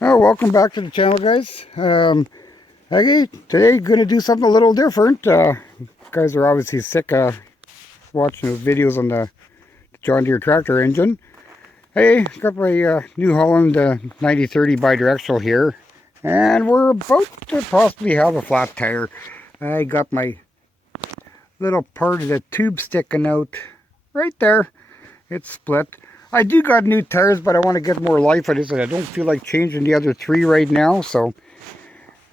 Oh, welcome back to the channel, guys. Okay, today going to do something a little different. Guys are obviously sick watching those videos on the John Deere tractor engine. Hey, got my New Holland 9030 bidirectional here, and we're about to possibly have a flat tire. I got my little part of the tube sticking out right there. It's split. I do got new tires, but I want to get more life out of it. I don't feel like changing the other three right now, so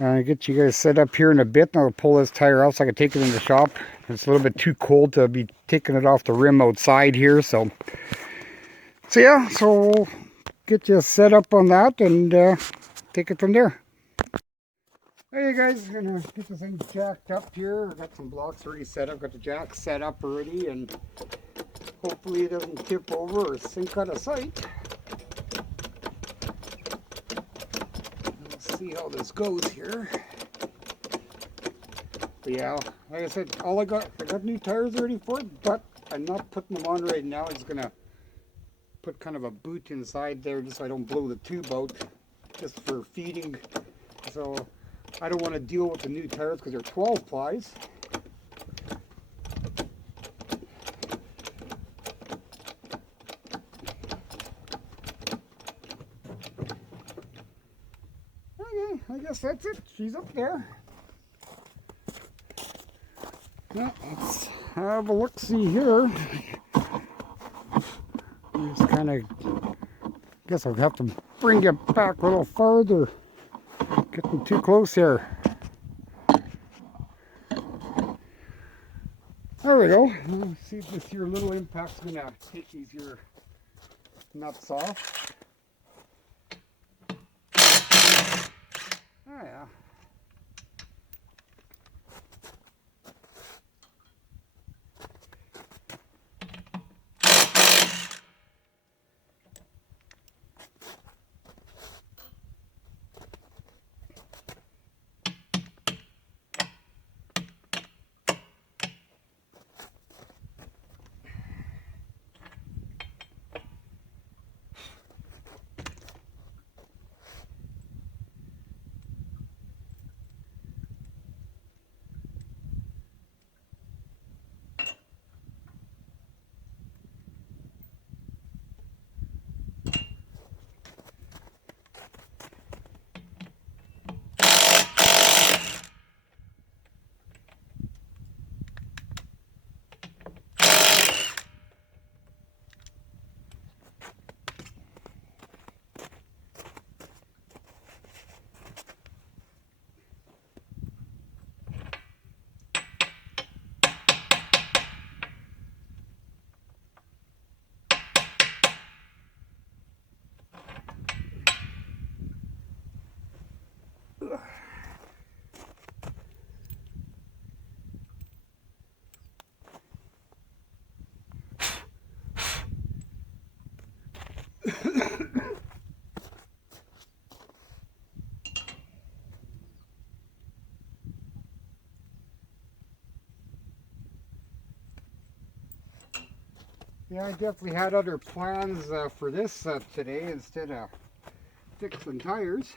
I'll get you guys set up here in a bit, and I'll pull this tire out so I can take it in the shop. It's a little bit too cold to be taking it off the rim outside here, so yeah, so we'll get you set up on that and take it from there. Hey guys, gonna get this thing jacked up here. I got some blocks already set up, got the jack set up already, and hopefully it doesn't tip over or sink out of sight. Let's see how this goes here. But yeah, like I said, I got new tires already for it, but I'm not putting them on right now. I'm just gonna put kind of a boot inside there just so I don't blow the tube out, just for feeding. So I don't want to deal with the new tires because they're 12 plies. Okay, I guess that's it. She's up there. Yeah, let's have a look-see here. Just kind of, guess I'll have to bring it back a little farther. Getting too close here. There we go. Let's see if this here little impact's gonna take these here nuts off. Oh yeah. Yeah, I definitely had other plans for this today instead of fixing tires.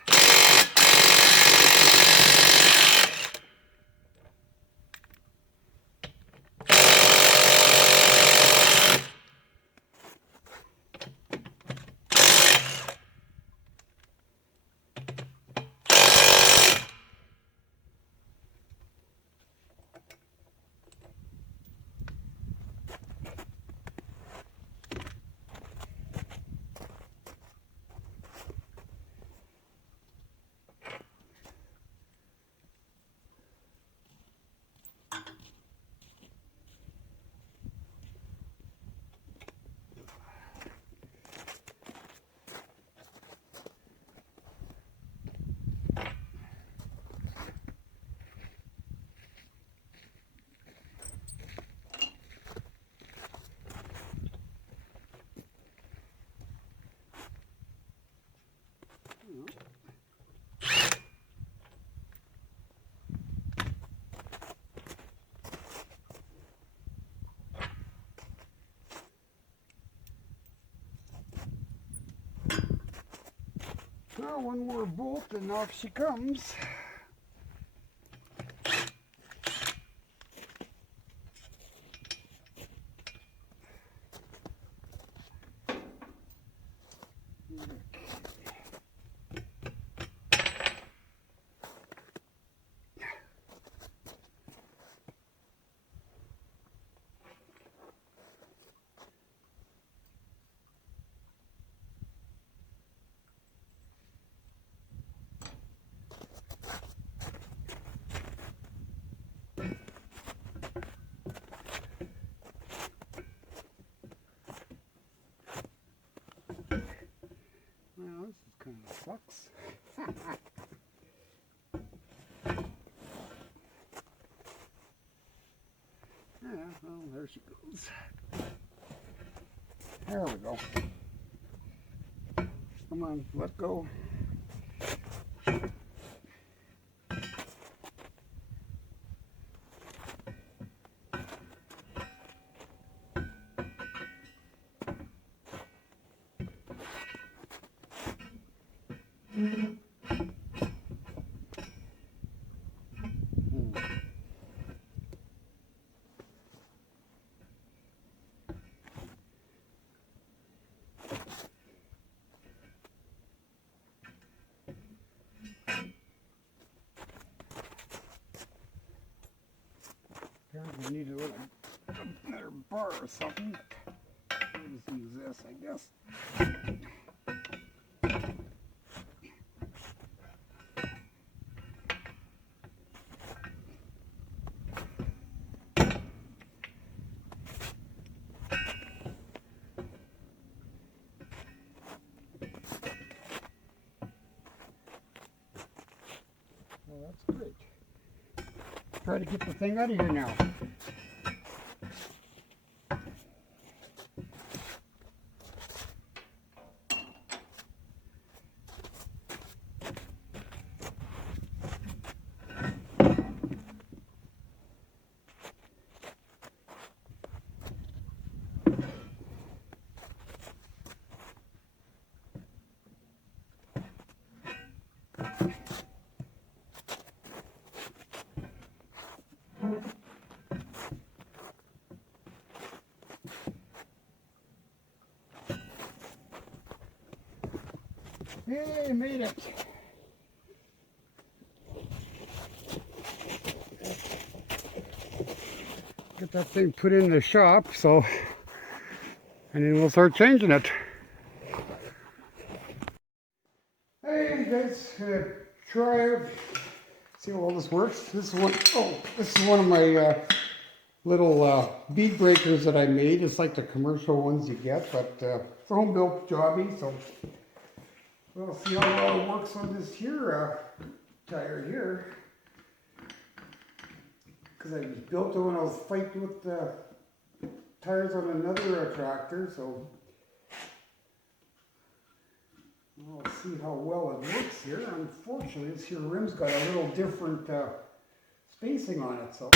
Well, one more bolt and off she comes. Well, this is kind of sucks. Yeah, well, there she goes. There we go. Come on, let go. We need another bar or something. I'll just use this, I guess. Well, that's great. Try to get the thing out of here now. Hey, made it. Get that thing put in the shop, and then we'll start changing it. Hey guys, try it. See how all this works. This is one of my little bead breakers that I made. It's like the commercial ones you get, but it's a home built jobby, so we'll see how well it works on this here tire here. Because I built it when I was fighting with the tires on another tractor, so we'll see how well it works here. Unfortunately, this here rim's got a little different spacing on it, so.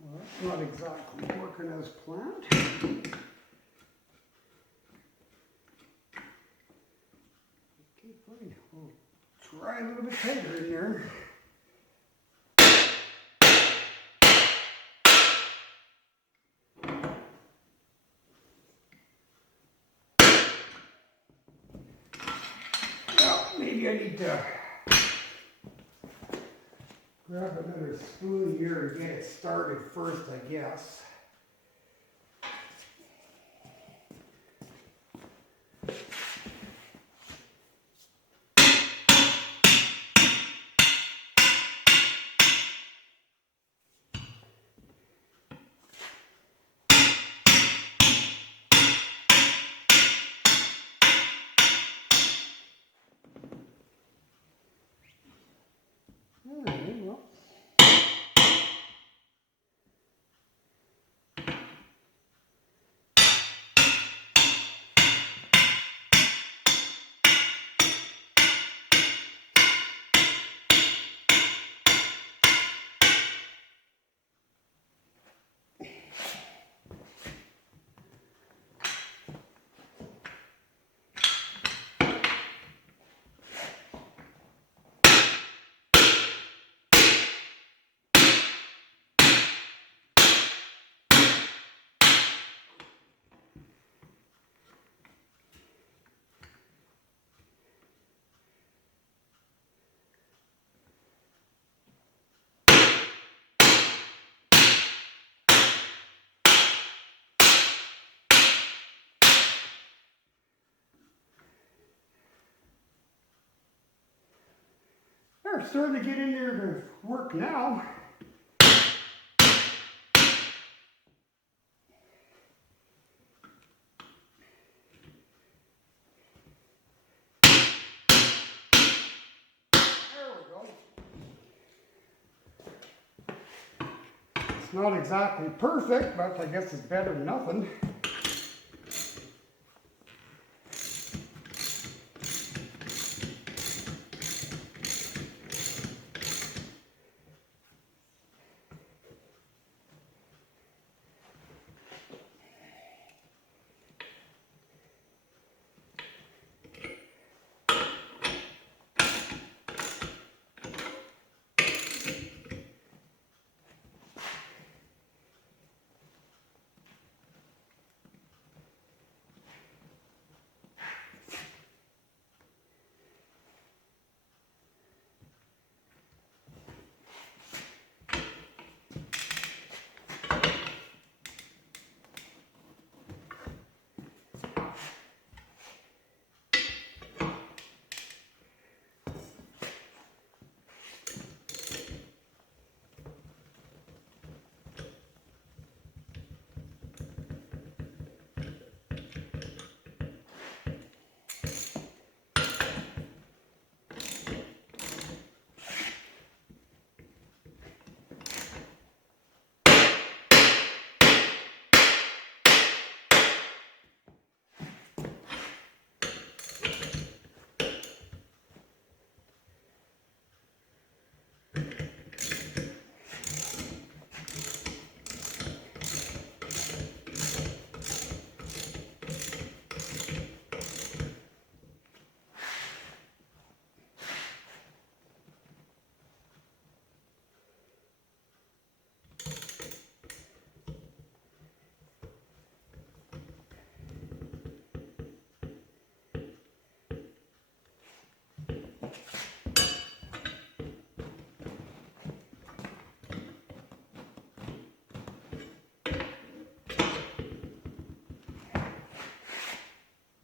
Well, that's not exactly working as planned. Okay, fine. We'll try a little bit tighter in there. Well, maybe I need to grab another spoon here and get it started first, I guess. Well. it's starting to get in there to work now. It's not exactly perfect, but I guess it's better than nothing.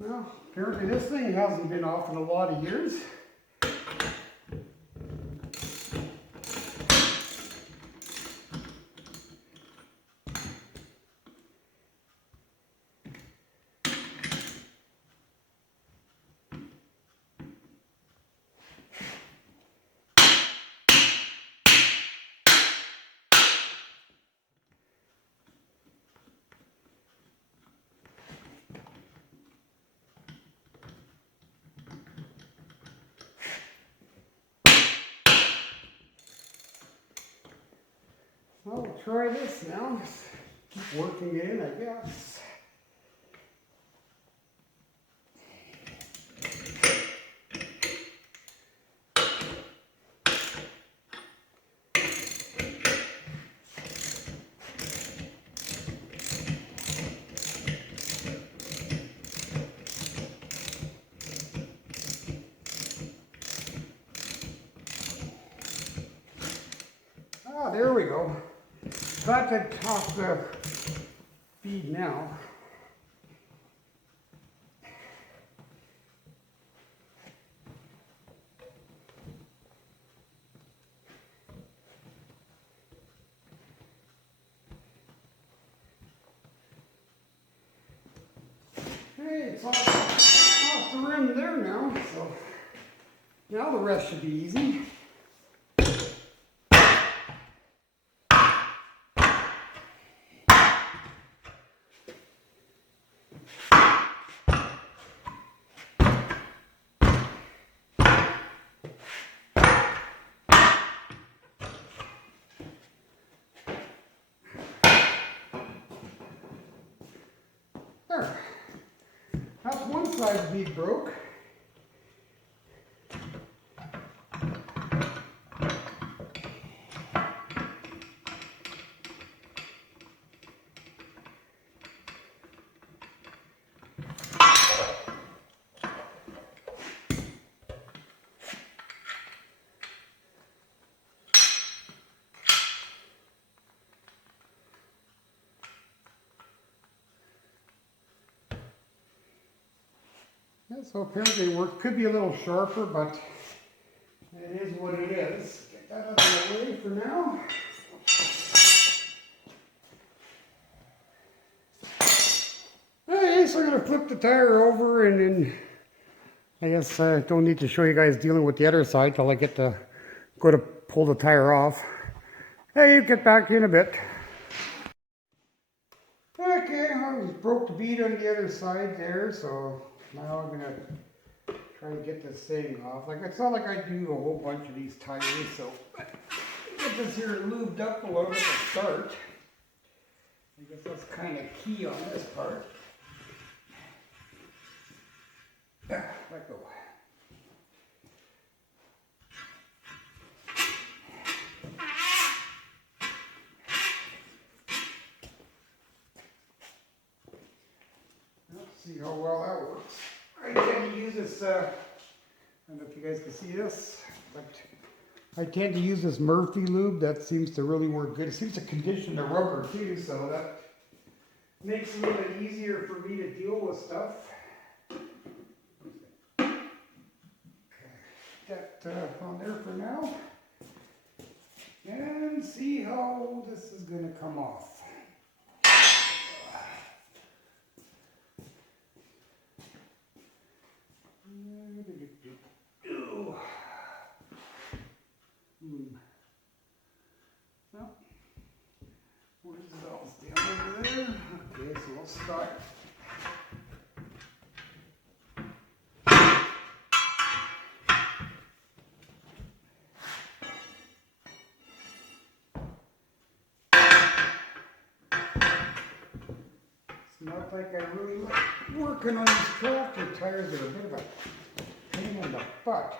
Well, apparently this thing hasn't been off in a lot of years. Well, we'll try this now. Just keep working it in, I guess. Ah, there we go. Got to top the feed now. Hey, it's off the rim there now, so now the rest should be easy. There. That's one side of the bead broke. Yeah, so apparently it worked. Could be a little sharper, but It is what it is. Get that out of the way for now. Okay, so I'm going to flip the tire over, and then I guess I don't need to show you guys dealing with the other side till I get to go to pull the tire off. Hey, get back in a bit. Okay, I broke the bead on the other side there, so now I'm going to try to get this thing off. Like, it's not like I do a whole bunch of these tires, so get this here lubed up a little bit to start. I guess that's kind of key on this part. Let go. Let's see how well that works. I tend to use this, I don't know if you guys can see this, but I tend to use this Murphy lube. That seems to really work good. It seems to condition the rubber too, so that makes it a little bit easier for me to deal with stuff. That on there for now, and see how this is going to come off. No. Where's the bells? Down over there. Okay, so we'll start. Not like I really like working on these tractor tires. They're a bit of a pain in the butt.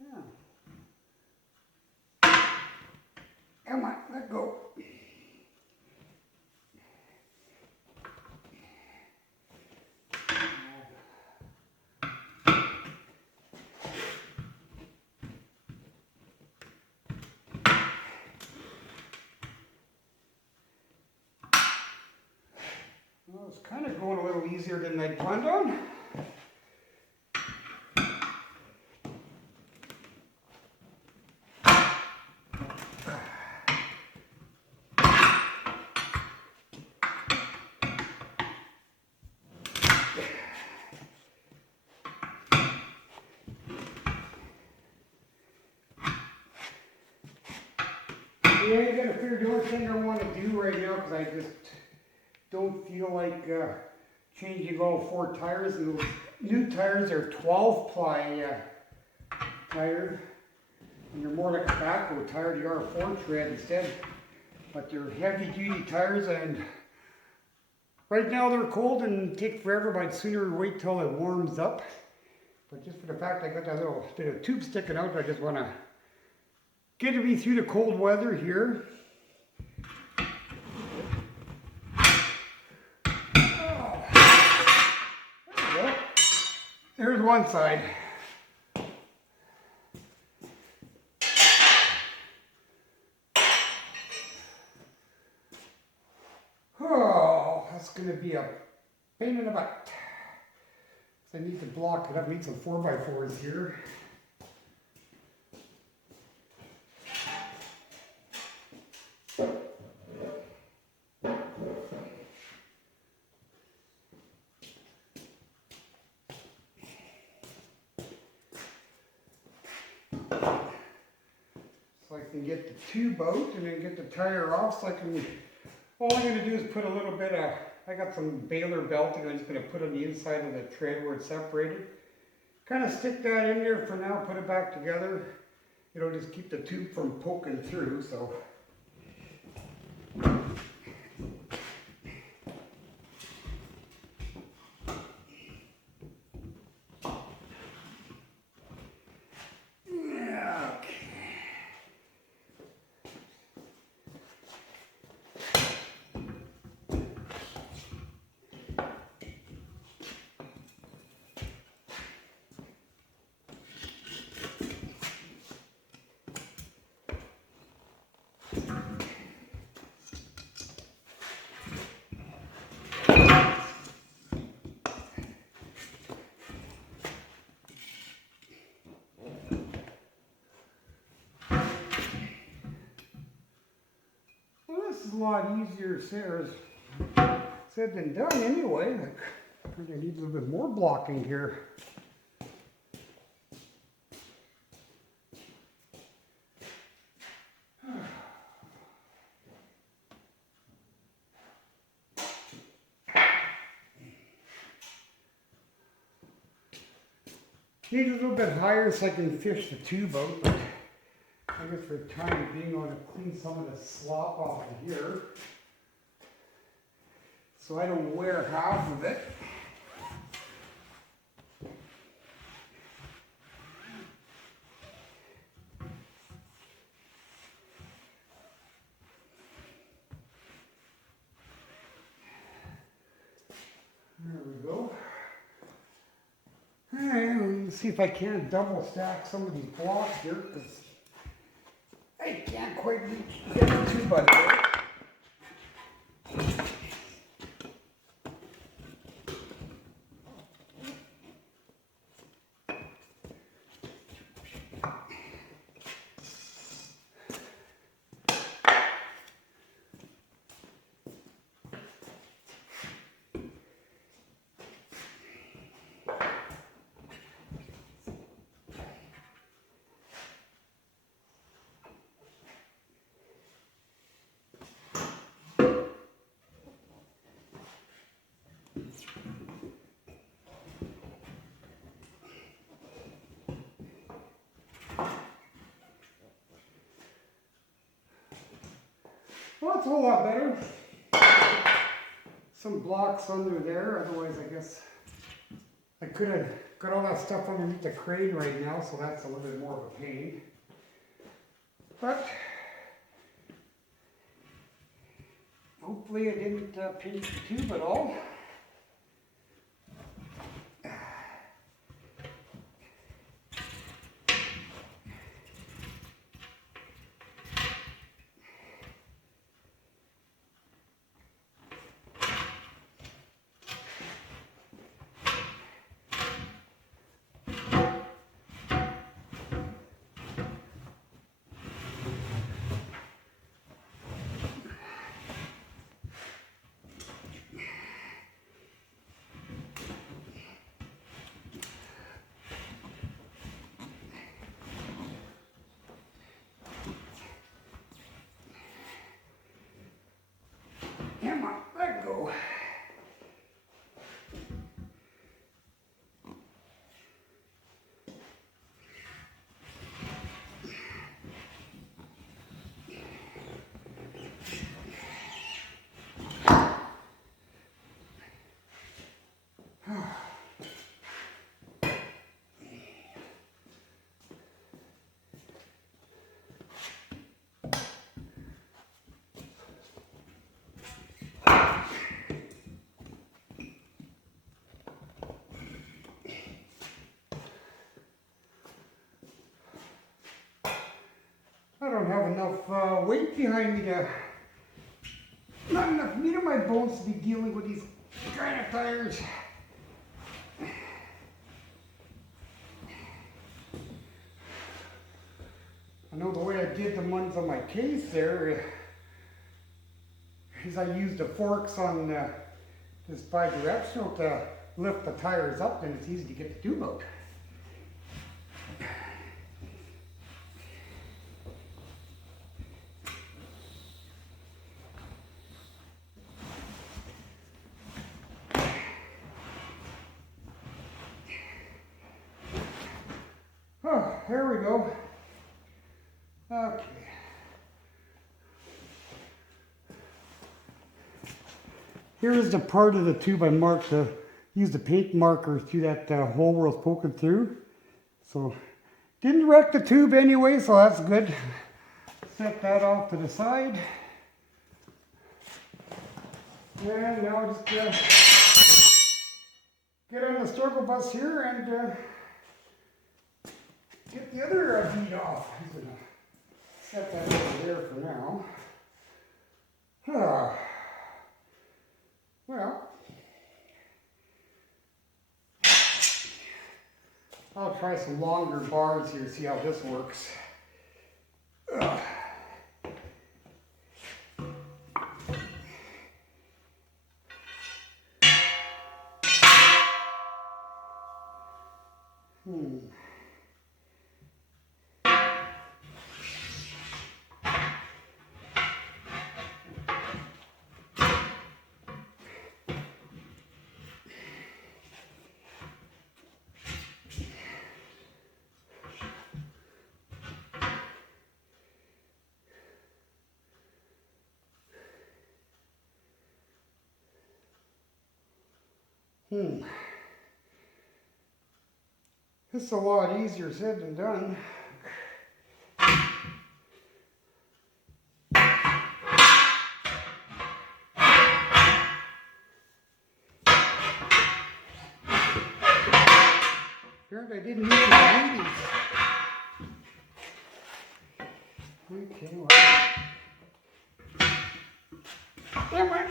Yeah. Come on, let go. Well, it's kind of going a little easier than I planned on. Yeah, I gotta figure the only thing I want to do right now, because I just don't feel like changing all 4 tires. And those new tires are 12-ply tires, and they're more like a backhoe tire. They are a 4-tread instead, but they're heavy-duty tires, and right now they're cold and take forever, but I'd sooner wait till it warms up. But just for the fact I got that little bit of tube sticking out, I just want to get me through the cold weather here. There's one side. Oh, that's going to be a pain in the butt. I need to block it up. I need some 4x4s here. So I can get the tube out and then get the tire off, so I can, all I'm going to do is put a little bit of, I got some baler belting I'm just going to put on the inside of the tread where it's separated. Kind of stick that in there for now, put it back together. It'll just keep the tube from poking through, so. a lot easier said than done anyway. I think I need a little bit more blocking here. Need a little bit higher so I can fish the tube out, but I guess for the time being I want to clean some of the slop off of here so I don't wear half of it. There we go. And see if I can't double stack some of these blocks here, because I can't quite get the tube out of there. Well, that's a whole lot better. Some blocks under there, otherwise I guess I could have got all that stuff underneath the crane right now, so that's a little bit more of a pain. But hopefully I didn't pinch the tube at all. Come on, let go. I don't have enough weight behind me to, not enough meat on my bones to be dealing with these kind of tires. I know the way I did the ones on my case there is I used the forks on this bi-directional to lift the tires up, and it's easy to get the tube out. Oh, here we go. Okay. Here is the part of the tube I marked to use the paint marker through that hole where it's poking through. So, didn't wreck the tube anyway, so that's good. Set that off to the side. And now just get on the struggle bus here and get the other bead off. I'm going to set that over there for now. Well, I'll try some longer bars here, see how this works. Hmm. This is a lot easier said than done. Apparently I didn't use the ladies. Okay, well. Damn it.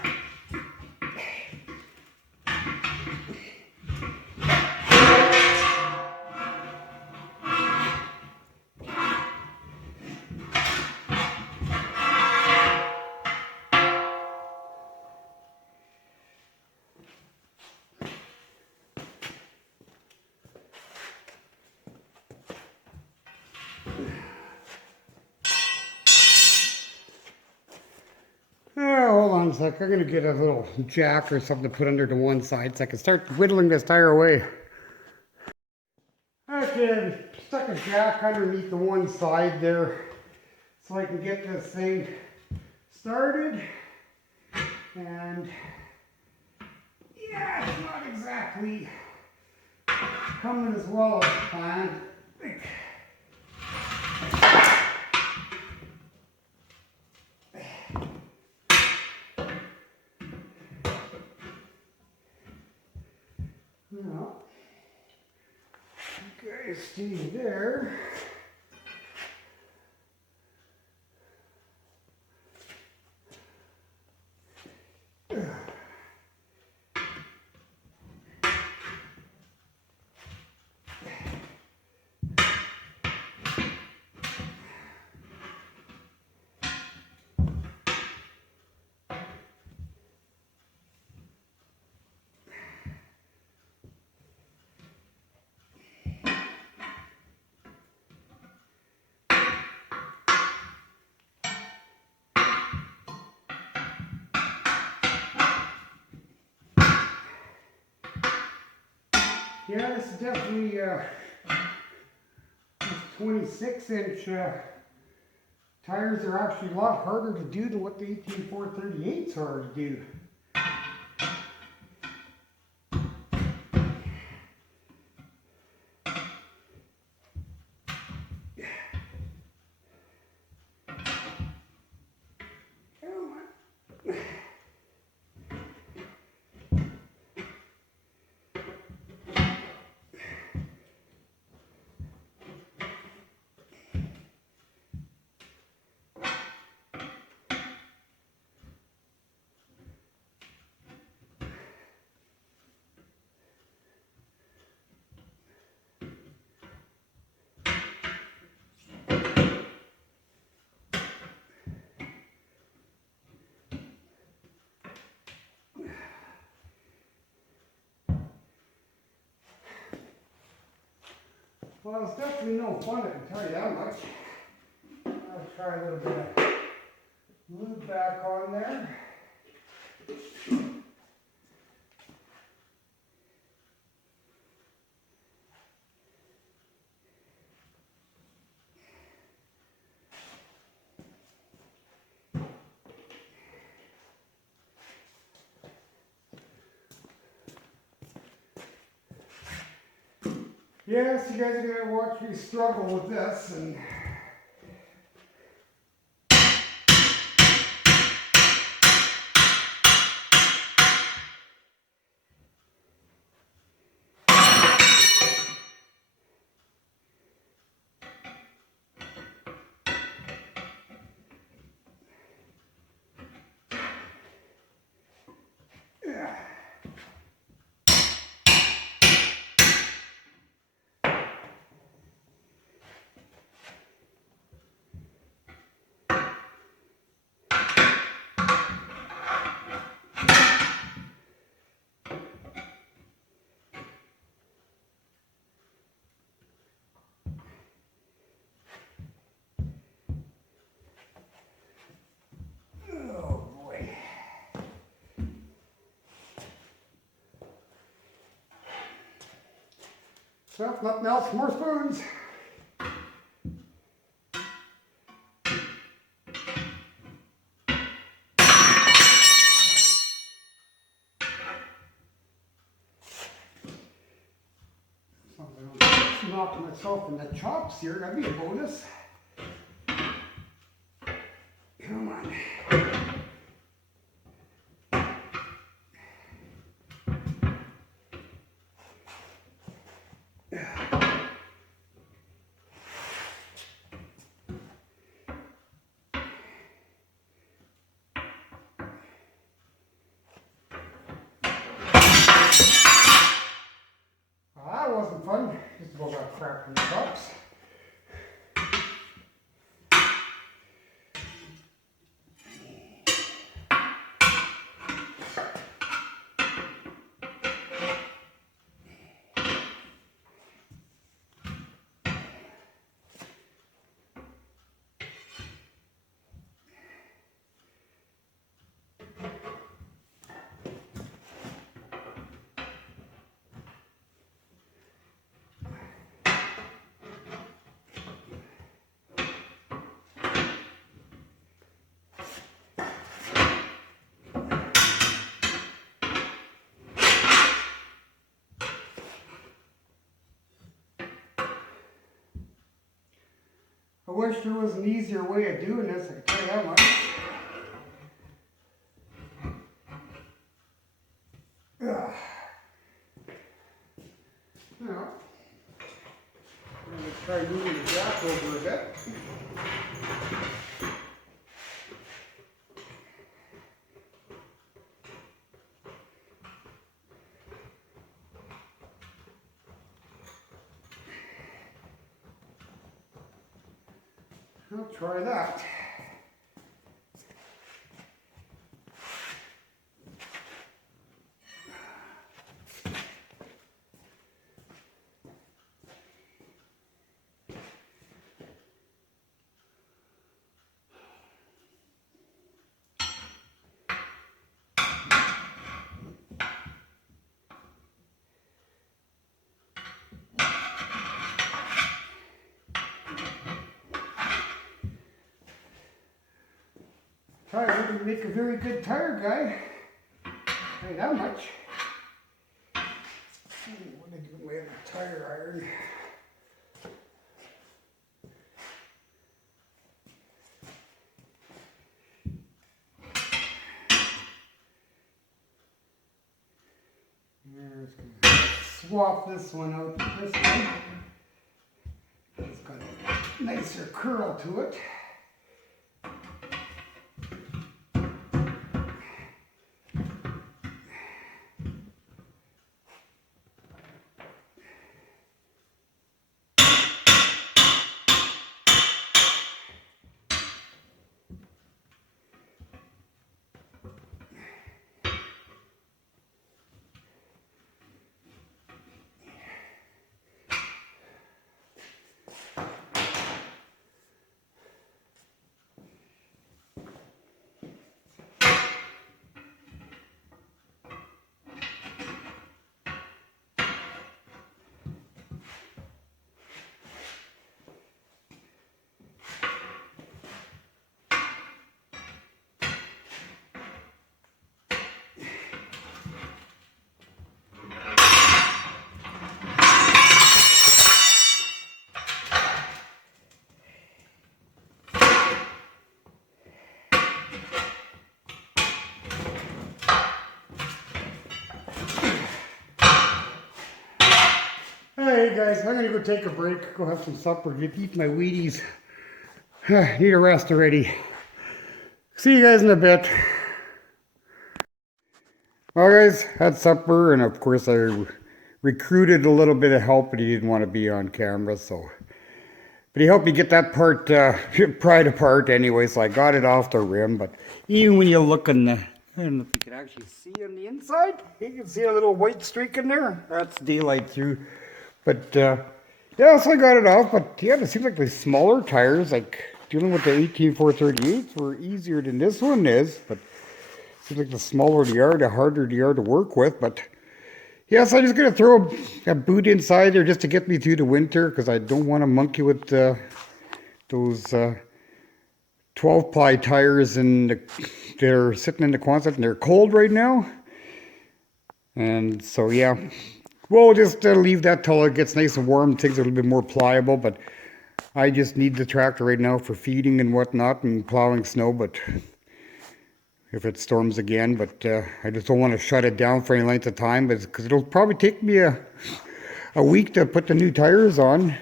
Hold on a sec. I'm going to get a little jack or something to put under to one side so I can start whittling this tire away. Okay, I've stuck a jack underneath the one side there so I can get this thing started. And yeah, it's not exactly coming as well as planned. No. Okay, see there. Yeah, this is definitely 26-inch tires are actually a lot harder to do than what the 18438s are to do. Well, it's definitely no fun, I can tell you that much. I'll try a little bit of lube back on there. Yes, you guys are going to watch me struggle with this, and So, if nothing else, more spoons. Knock myself in the chops here, that'd be a bonus. Come on. That wasn't fun. Just about got crap in the chops. I wish there was an easier way of doing this, I can tell you that much. Ugh. Now, I'm going to try moving the jack over a bit. I'll try that. Tire would make a very good tire guy. Tell you that much. What did I do with the tire iron? Just gonna swap this one out with this one. It's got a nicer curl to it. Hey guys, I'm gonna go take a break, go have some supper, eat my Wheaties. Need a rest already. See you guys in a bit. Well guys, had supper, and of course I recruited a little bit of help, but he didn't want to be on camera, so. But he helped me get that part pried apart anyway, so I got it off the rim. But even when you look in the, I don't know if you can actually see on the inside, you can see a little white streak in there. That's daylight through. But yeah, so I got it off. But yeah, it seems like the smaller tires, like dealing with the 18438s, were easier than this one is. But it seems like the smaller they are, the harder they are to work with. But Yes, I'm just going to throw a boot inside there just to get me through the winter because I don't want to monkey with those 12-ply tires and they're sitting in the Quonset and they're cold right now. And so, yeah, we'll just leave that till it gets nice and warm. Things are a little bit more pliable, but I just need the tractor right now for feeding and whatnot and plowing snow, but if it storms again, but I just don't want to shut it down for any length of time, because it'll probably take me a week to put the new tires on,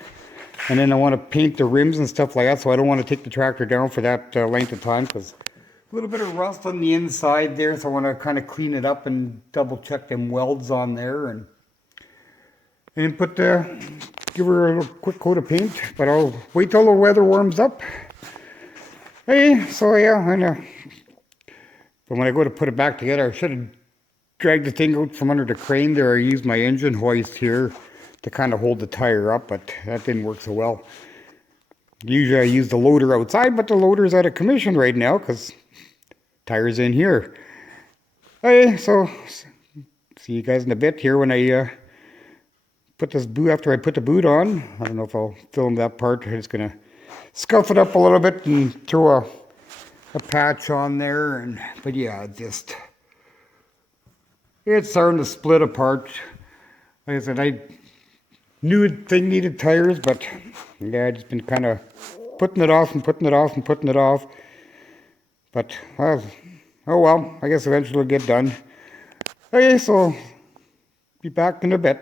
and then I want to paint the rims and stuff like that, so I don't want to take the tractor down for that length of time, because a little bit of rust on the inside there, so I want to kind of clean it up and double check them welds on there, and give her a little quick coat of paint, but I'll wait till the weather warms up. Hey, so yeah, but when I go to put it back together, I should have dragged the thing out from under the crane there. I used my engine hoist here to kind of hold the tire up, but that didn't work so well. Usually I use the loader outside, but the loader's out of commission right now because tire's in here. Okay, so see you guys in a bit here when I put this boot, after I put the boot on. I don't know if I'll film that part. I'm just going to scuff it up a little bit and throw a patch on there, but yeah, it's starting to split apart. Like I said, I knew the thing needed tires, but yeah, I just been kind of putting it off and putting it off and putting it off. But well, oh well, I guess eventually it'll get done. Okay, so be back in a bit.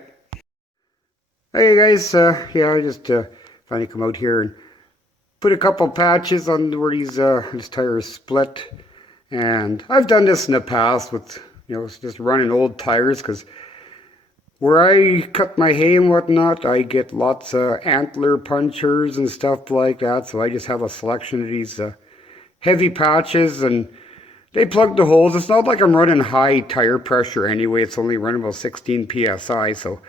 Hey guys, yeah, I just finally come out here and put a couple patches on where this tire is split, and I've done this in the past with just running old tires, because where I cut my hay and whatnot, I get lots of antler punchers and stuff like that, so I just have a selection of these heavy patches, and they plug the holes. It's not like I'm running high tire pressure anyway, it's only running about 16 psi, so,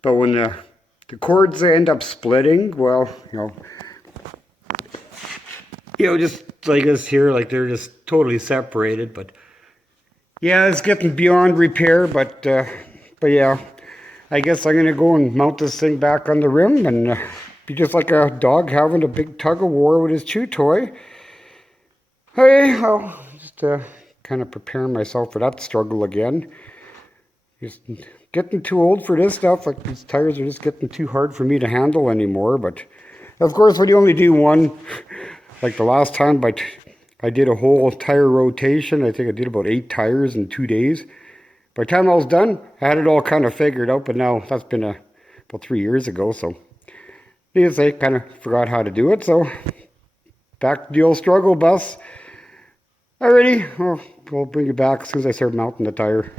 but when the cords end up splitting, well, just like us here, like they're just totally separated. But yeah, it's getting beyond repair, but yeah, I guess I'm gonna go and mount this thing back on the rim and be just like a dog having a big tug of war with his chew toy. Hey, I'll just kind of preparing myself for that struggle again. Just getting too old for this stuff. Like, these tires are just getting too hard for me to handle anymore. But of course, when you only do one, like the last time, but I did a whole tire rotation. I think I did about 8 tires in 2 days. By the time I was done, I had it all kind of figured out, but now that's been about 3 years ago, so needless to say, kind of forgot how to do it, so back to the old struggle bus. Alrighty, well, we'll bring you back as soon as I start mounting the tire.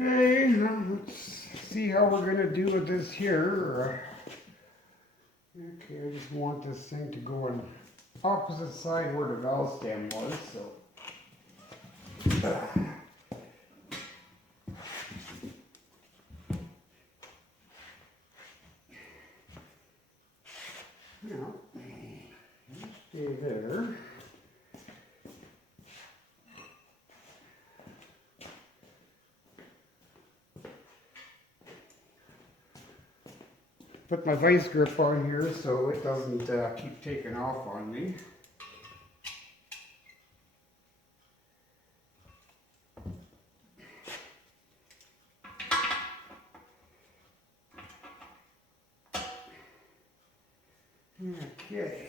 Okay, let's see how we're going to do with this here. Okay, I just want this thing to go on opposite side where the valve stem was, so. Now, stay there. Put my vice grip on here so it doesn't keep taking off on me. Okay,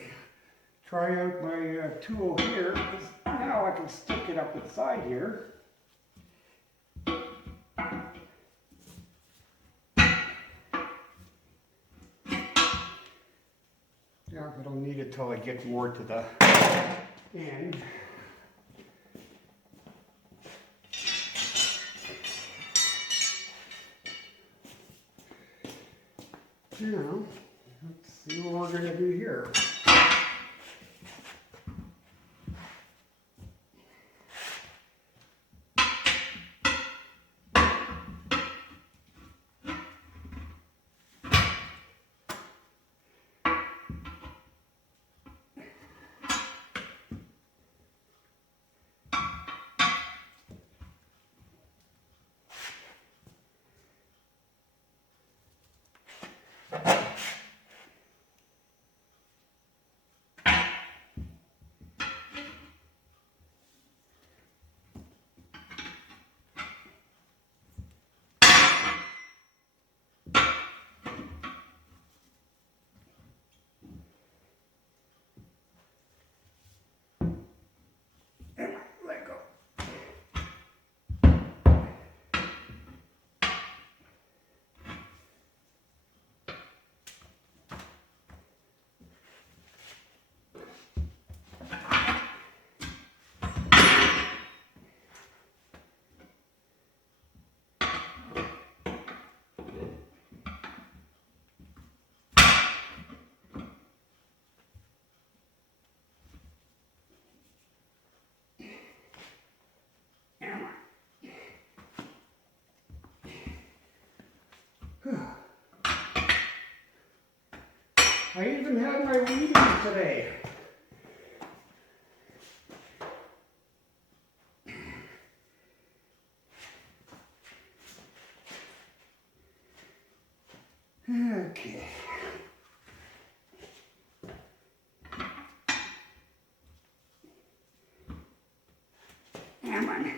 try out my tool here, because now I can stick it up inside here. Yeah, I don't need it till I get more to the end. Now, let's see what we're going to do here. I even had my weeding today. Okay. Come on.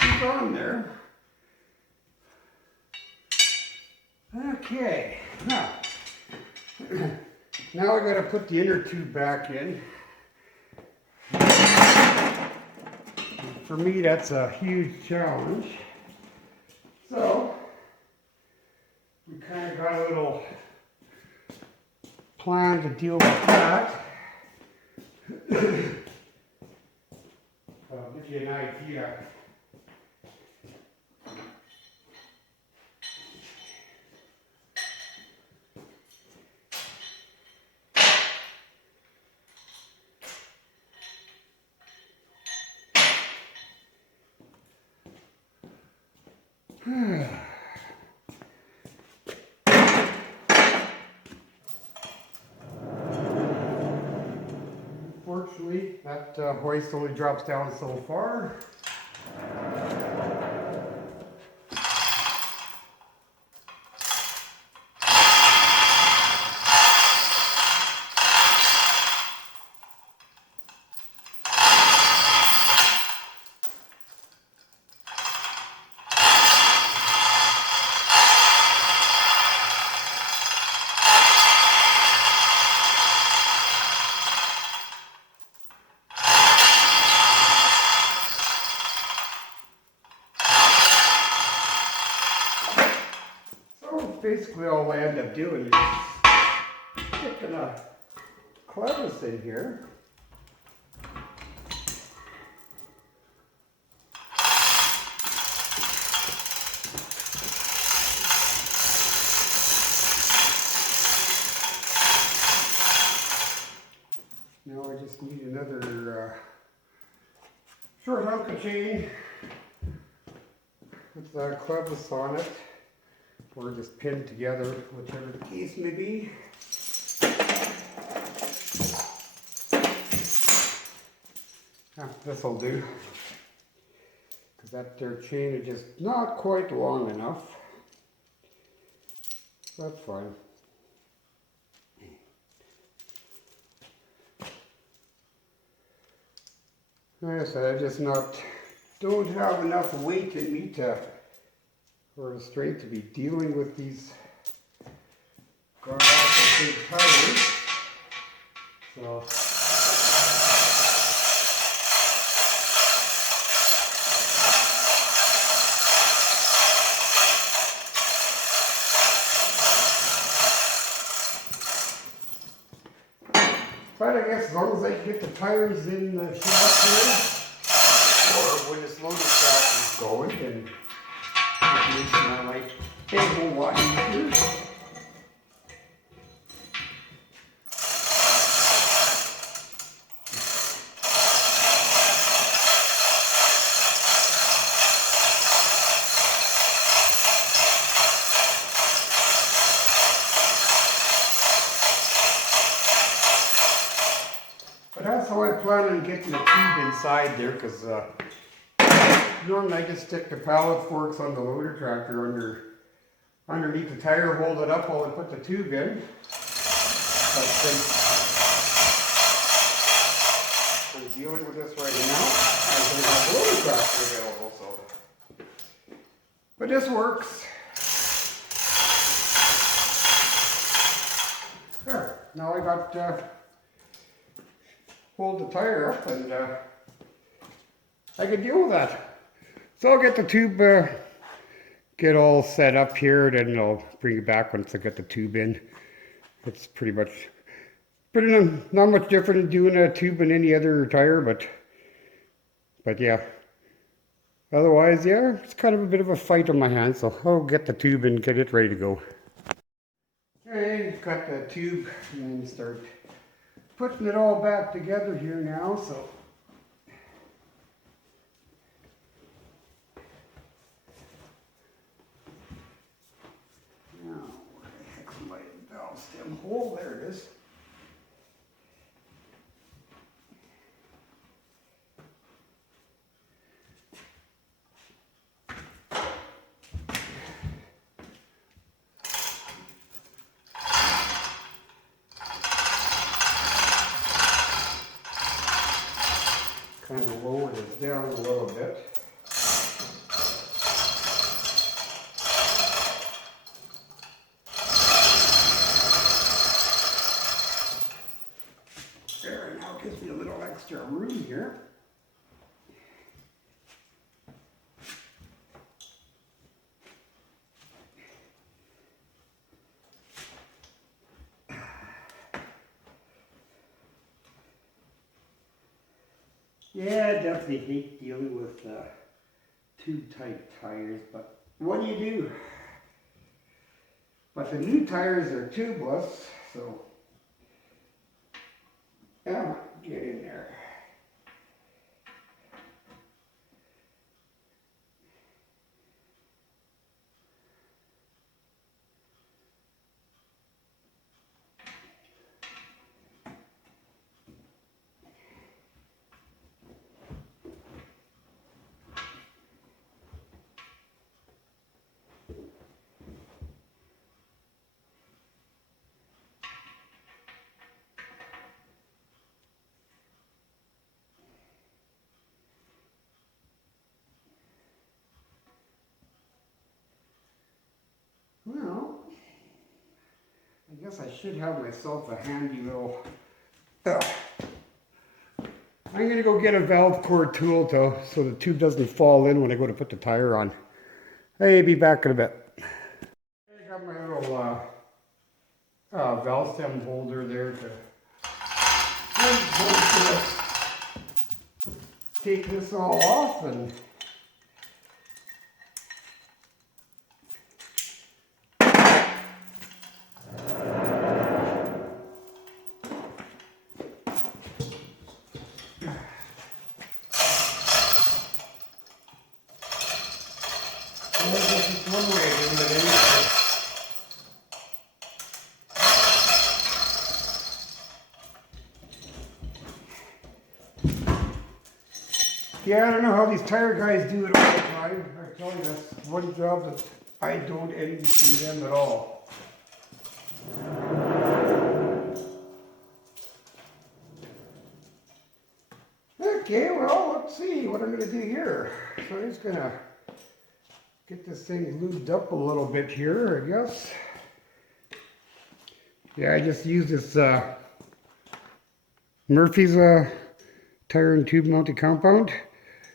She's on there. Okay, now I got to put the inner tube back in. For me, that's a huge challenge. So we kind of got a little plan to deal with that. I'll give you an idea. Unfortunately, that hoist only drops down so far. Basically all I end up doing is sticking a clevis in here. Now I just need another short hunk of chain with the clevis on it, or just pinned together, whichever the case may be. This will do, because that there chain is just not quite long enough. That's fine. Like I said, I just don't have enough weight in me or the strength to be dealing with these god-awful big tires. So but I guess as long as I can get the tires in the shaft here, or when this loader shaft is going, then it makes my life a whole lot easier. But that's how I plan on getting the tube inside there, because normally I just stick the pallet forks on the loader tractor underneath the tire, hold it up while I put the tube in. But since I'm dealing with this right now, I don't have a loader tractor available, so. But this works. There. now I got hold the tire up and I can deal with that. So I'll get the tube, get all set up here, then I'll bring it back once I get the tube in. It's pretty much, not much different than doing a tube in any other tire, but yeah. Otherwise, yeah, it's kind of a bit of a fight on my hands, so I'll get the tube and get it ready to go. Okay, got the tube and start putting it all back together here now, so. Now, where the heck's my valve stem hole? There it is. Kind of lower this down a little bit. There, now gives me a little extra room here. Yeah, I definitely hate dealing with tube-type tires, but what do you do? But the new tires are tubeless, so yeah, get in there. Well, I guess I should have myself a handy little. I'm gonna go get a valve core tool so the tube doesn't fall in when I go to put the tire on. I'll be back in a bit. I got my little valve stem holder there to take this all off and. One way to do it anyway. Yeah, I don't know how these tire guys do it all the time. I tell you, that's one job that I don't envy them at all. Okay, well, let's see what I'm going to do here. So I'm just going to get this thing lubed up a little bit here, I guess. Yeah, I just used this Murphy's tire and tube mounted compound.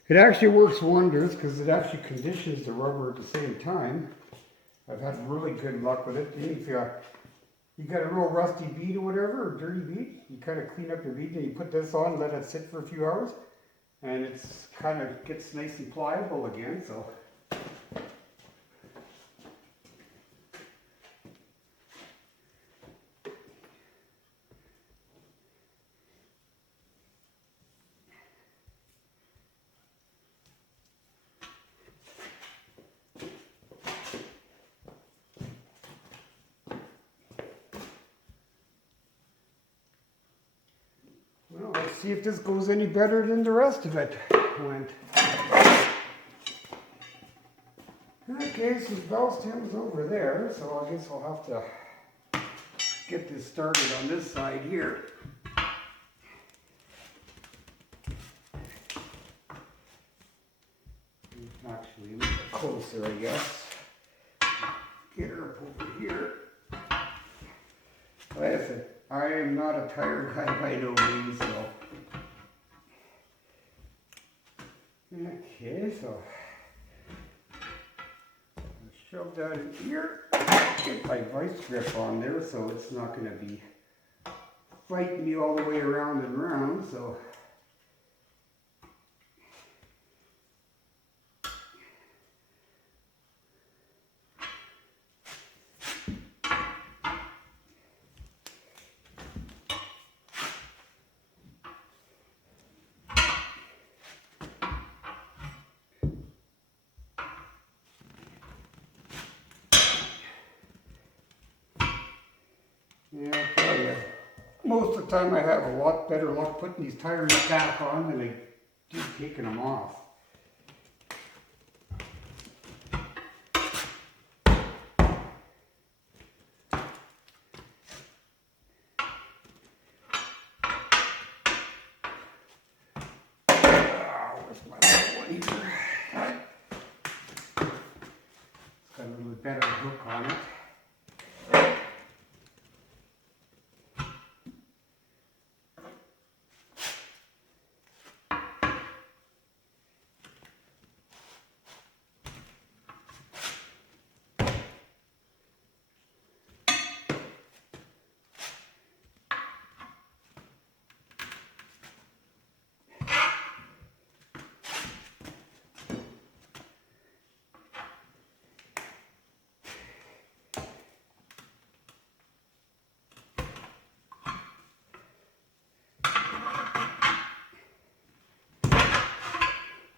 It actually works wonders because it actually conditions the rubber at the same time. I've had really good luck with it. And if you got a real rusty bead or whatever, or dirty bead, you kind of clean up your bead and you put this on, let it sit for a few hours, and it's kind of gets nice and pliable again. So. Well, let's see if this goes any better than the rest of it went. Okay, so the valve stem's over there, so I guess I'll have to get this started on this side here. Actually, a little bit closer, I guess. Get her up over here. Like I said, I am not a tire guy by no means, so. Okay, so I'll shove that in here. Get my vice grip on there so it's not going to be fighting me all the way around and around, so. Yeah, I'll tell you, most of the time I have a lot better luck putting these tires back on than I do taking them off. Where's my other one here? It's got a little better hook on it.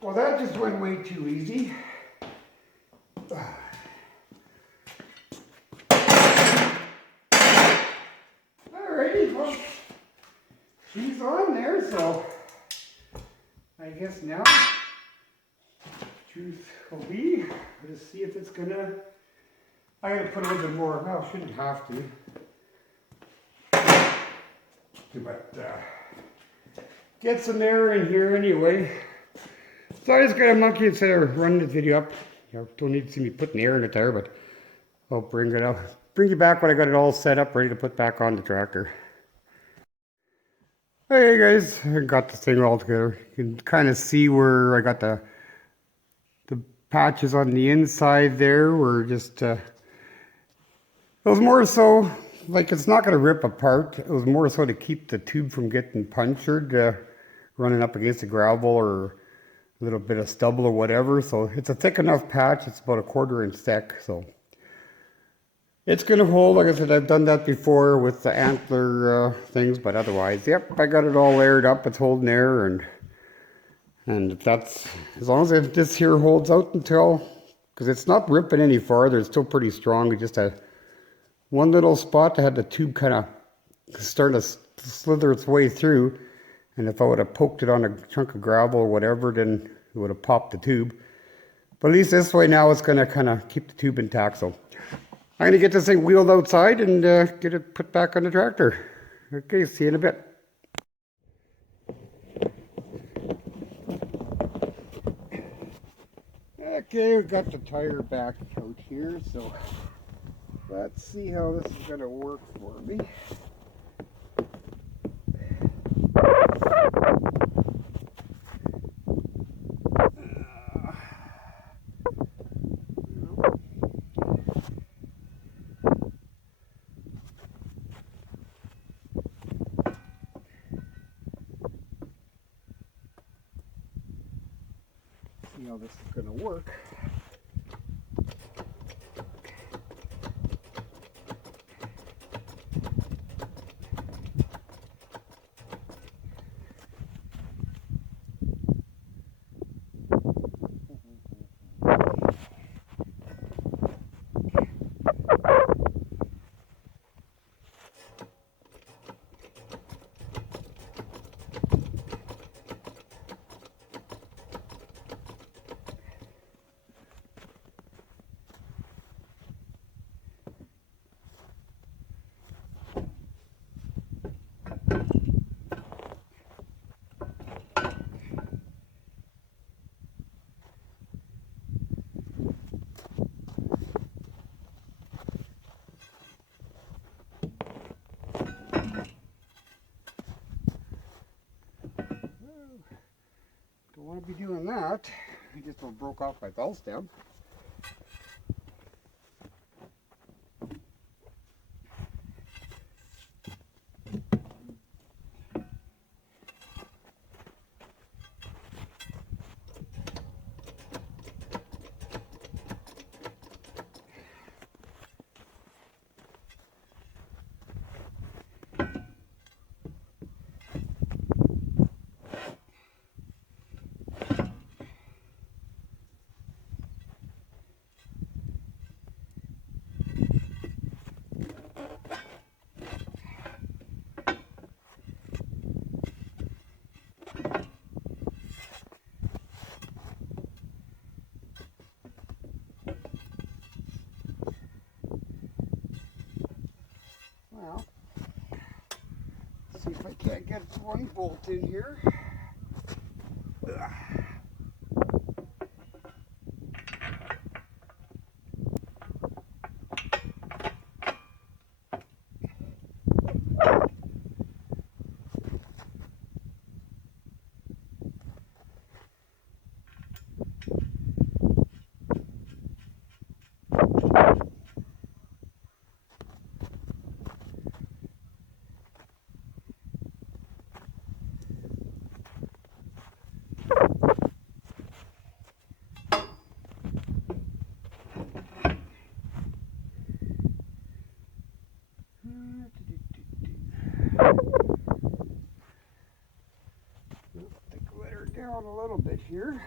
Well, that just went way too easy. Alrighty, well, she's on there, so I guess now truth will be, let's see if it's gonna, I gotta put a little bit more, well, shouldn't have to. But get some air in here anyway. So I just got a monkey instead of running this video up. You don't need to see me putting air in the tire, but I'll bring it up. Bring you back when I got it all set up, ready to put back on the tractor. Hey guys, I got this thing all together. You can kind of see where I got the patches on the inside there were just, it was more so, like it's not going to rip apart. It was more so to keep the tube from getting punctured, running up against the gravel or a little bit of stubble or whatever. So it's a thick enough patch. It's about 1/4 inch thick. So it's going to hold. Like I said, I've done that before with the antler things, but otherwise, yep, I got it all aired up. It's holding air, and that's, as long as this here holds out until, because it's not ripping any farther, it's still pretty strong. It just had one little spot that had the tube kind of starting to slither its way through. And if I would have poked it on a chunk of gravel or whatever, then it would have popped the tube. But at least this way now it's going to kind of keep the tube intact. So I'm going to get this thing wheeled outside and get it put back on the tractor. Okay, see you in a bit. Okay, we've got the tire back out here, so let's see how this is going to work for me. See how this is going to work. Don't want to be doing that. I just broke off my bell stem. Well, let's see if I can't get one bolt in here. Ugh. Let her down a little bit here.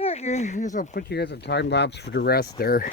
Okay, I guess I'll put you guys a time lapse for the rest there.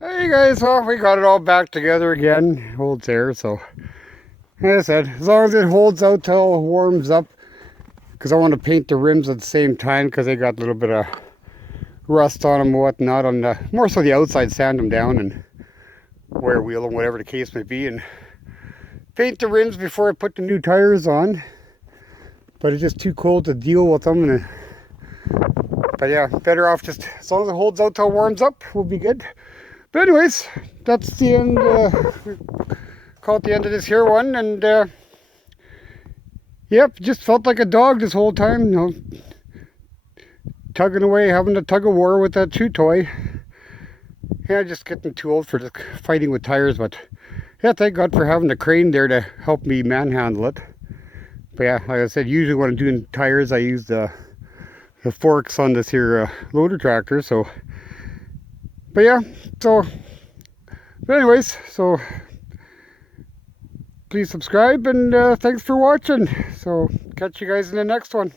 Hey guys, well, we got it all back together again. Holds there, so like I said, as long as it holds out till it warms up, because I want to paint the rims at the same time because they got a little bit of rust on them and whatnot. On the more so the outside, sand them down and wear wheel them, whatever the case may be, and paint the rims before I put the new tires on. But it's just too cold to deal with them, and but yeah, better off just as long as it holds out till it warms up, we'll be good. But anyways, that's the end. Call it the end of this here one, and yep, just felt like a dog this whole time, you know, tugging away, having a tug of war with that chew toy. Yeah, just getting too old for the fighting with tires, but yeah, thank God for having the crane there to help me manhandle it. But yeah, like I said, usually when I'm doing tires, I use the forks on this here loader tractor. So, but yeah, so, but anyways, so please subscribe, and thanks for watching. So catch you guys in the next one.